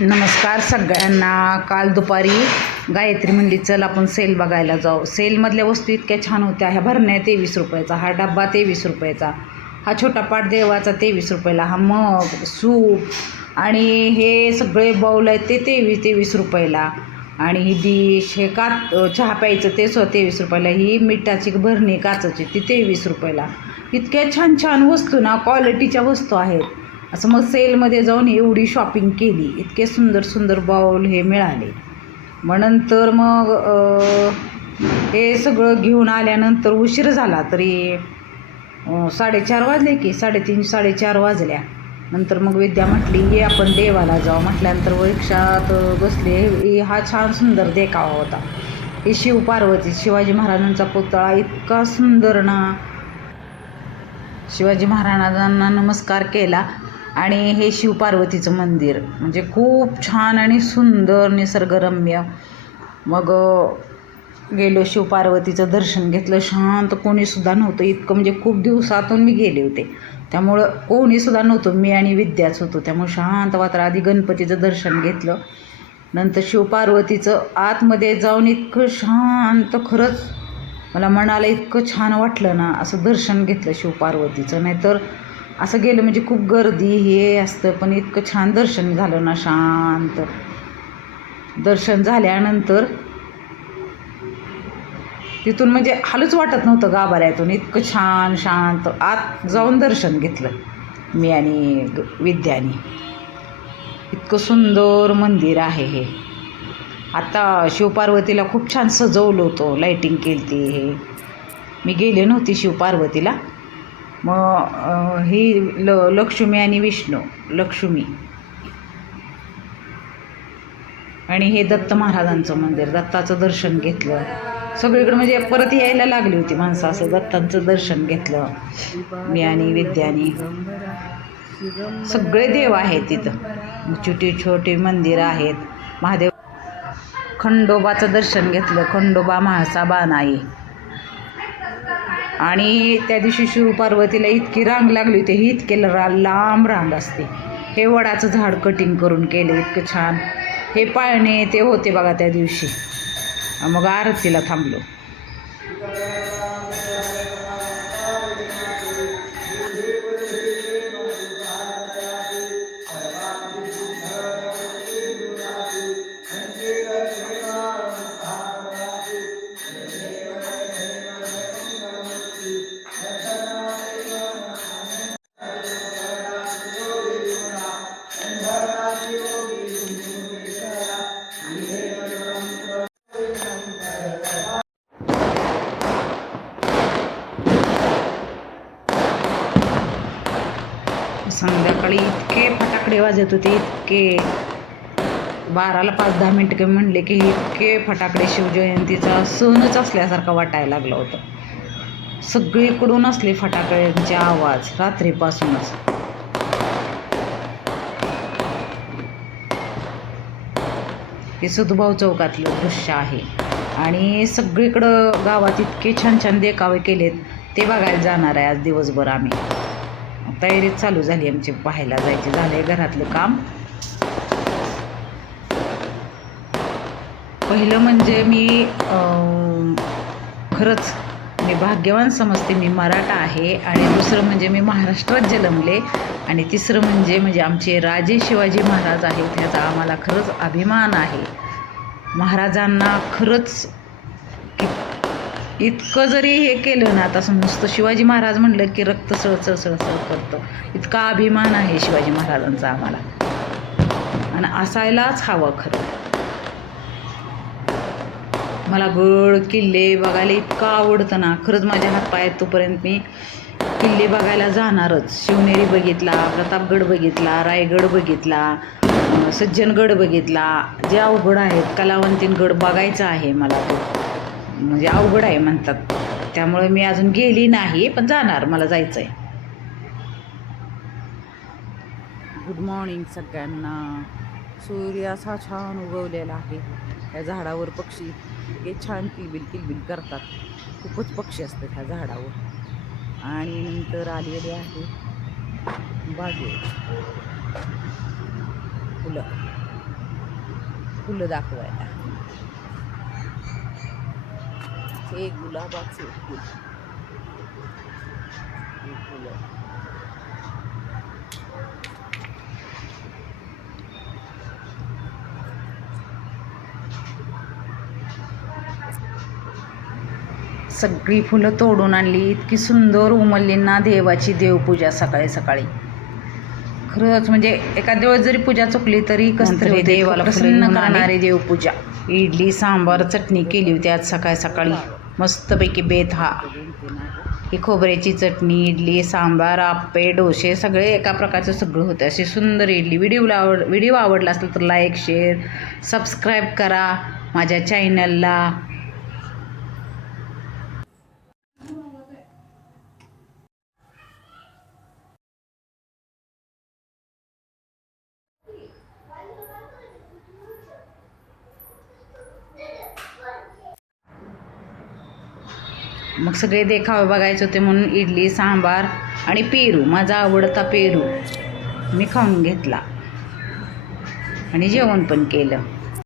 नमस्कार सगळ्यांना. काल दुपारी गायत्री म्हणली चल आपण सेल बघायला जाऊ. सेलमधल्या वस्तू इतक्या छान होत्या. ह्या भरण्या 23 रुपयाचा, हा डब्बा 23 रुपयाचा, हा छोटा पाट देवाचा 23 रुपयाला, हा मग सूप आणि हे सगळे बाऊल आहेत ते 23 रुपयाला, आणि ही डिश हे चहा प्यायचं ते 23 रुपयाला, ही मिठाची भरणी काचेची ती 23 रुपयाला. इतक्या छान छान वस्तू ना, क्वालिटीच्या वस्तू आहेत. असं मग सेलमध्ये जाऊन एवढी शॉपिंग केली. इतके सुंदर सुंदर बाऊल हे मिळाले. मग नंतर हे सगळं घेऊन आल्यानंतर उशीर झाला, तरी 4:30 वाजले की 3:30 4:30 वाजल्या. नंतर मग विद्या म्हटली ये आपण देवाला जाऊ. म्हटल्यानंतर रिक्षात बसले. हा छान सुंदर देखावा होता. हे शिव पार्वती, शिवाजी महाराजांचा पुतळा इतका सुंदर ना. शिवाजी महाराजांना नमस्कार केला आणि हे शिवपार्वतीचं मंदिर म्हणजे खूप छान आणि सुंदर निसर्गरम्य. मग गेलो, शिवपार्वतीचं दर्शन घेतलं. शांत, कोणीसुद्धा नव्हतं. इतकं म्हणजे खूप दिवसातून मी गेले होते, त्यामुळं कोणीसुद्धा नव्हतं. मी आणि विद्याच होतो, त्यामुळे शांत वातावरण. आधी गणपतीचं दर्शन घेतलं, नंतर शिवपार्वतीचं आतमध्ये जाऊन इतकं शांत, खरंच मला मनाला इतकं छान वाटलं ना. असं दर्शन घेतलं शिवपार्वतीचं. नाहीतर असं गेलं म्हणजे खूप गर्दी हे असतं, पण इतकं छान दर्शन झालं ना. शांत दर्शन झाल्यानंतर तिथून म्हणजे हालूच वाटत नव्हतं गाभाऱ्यातून. इतकं छान शांत आत जाऊन दर्शन घेतलं मी आणि विद्यानी. इतकं सुंदर मंदिर आहे हे. आता शिवपार्वतीला खूप छान सजवलं होतं, लाईटिंग केली ती. हे मी गेले नव्हती शिवपार्वतीला. मग ही लक्ष्मी आणि विष्णू, लक्ष्मी आणि हे दत्त महाराजांचं मंदिर, दत्ताचं दर्शन घेतलं. सगळीकडे म्हणजे परत यायला लागली होती माणसं. असं दत्तांचं दर्शन घेतलं मी आणि विद्यानी. सगळे देव आहेत तिथं, छोटे छोटे मंदिर आहेत. महादेव, खंडोबाचं दर्शन घेतलं. खंडोबा म्हाळसा बानाई. आणि त्या दिवशी शिवपार्वतीला इतकी रांग लागली होती. ही इतके लांब रांग असते. हे वडाचं झाड कटिंग करून केले, इतकं छान. हे पाळणे ते होते बघा त्या दिवशी. मग आरतीला थांबलो. संध्याकाळी इतके फटाकडे वाजत होते, इतके 12ला 5-10 मिनिटं म्हणले की इतके फटाकडे. शिवजयंतीचा सणच असल्यासारखा वाटायला लागलं होतं. सगळीकडून असले फटाक्यांचे आवाज रात्रीपासूनच. हे सदुभाऊ चौकातलं दृश्य आहे. आणि सगळीकडं गावात इतके छान छान देखावे केलेत, ते बघायला जाणार आहे आज दिवसभर आम्ही. तयारीच चालू झाली आमची, पाहायला जायची. झालंय घरातलं काम. पहिलं म्हणजे मी खरंच मी भाग्यवान समजते, मी मराठा आहे. आणि दुसरं म्हणजे मी महाराष्ट्रात जन्मले. आणि तिसरं म्हणजे आमचे राजे शिवाजी महाराज आहेत, ह्याचा आम्हाला खरंच अभिमान आहे. महाराजांना खरंच इतकं जरी हे केलं ना, तसं नुसतं शिवाजी महाराज म्हणलं की रक्त सळसळ करतं. इतका अभिमान आहे शिवाजी महाराजांचा आम्हाला, आणि असायलाच हवं खरं. मला गड किल्ले बघायला इतकं आवडतं ना. खरंच माझ्या हातपायात तोपर्यंत मी किल्ले बघायला जाणारच. शिवनेरी बघितला, प्रतापगड बघितला, रायगड बघितला, सज्जनगड बघितला. जे अवघड आहेत, कलावंतीगड बघायचं आहे मला. तो म्हणजे अवघड आहे म्हणतात, त्यामुळे मी अजून गेली नाही, पण जाणार, मला जायचं आहे. गुड मॉर्निंग सगळ्यांना. सूर्य असा छान उगवलेला आहे. ह्या झाडावर पक्षी हे छान किलबिल करतात. खूपच पक्षी असतात ह्या झाडावर. आणि नंतर आलेले आहे बागेत फुलं. फुलं दाखवायला. हे गुलाबाचे फुल, हे फुलं. सगळी फुलं तोडून आणली. इतकी सुंदर उमलली ना देवाची देवपूजा सकाळी सकाळी. खरंच म्हणजे एखाद्या वेळेस जरी पूजा चुकली तरी कसं देवाला प्रसन्न करणारी देवपूजा. इडली सांबार चटणी केली होती आज सकाळी सकाळी मस्तपैकी बेत. हा ही खोबऱ्याची चटणी, इडली सांबार, आप्पे, डोसे सगळे एका प्रकारचं सगळं होतं. अशी सुंदर इडली. व्हिडिओ आवडला असेल तर लाईक, शेअर, सबस्क्राईब करा माझ्या चॅनलला. मग सगळे देखावे बघायचे होते म्हणून इडली सांबार आणि पेरू, माझा आवडता पेरू मी खाऊन घेतला आणि जेवण पण केलं.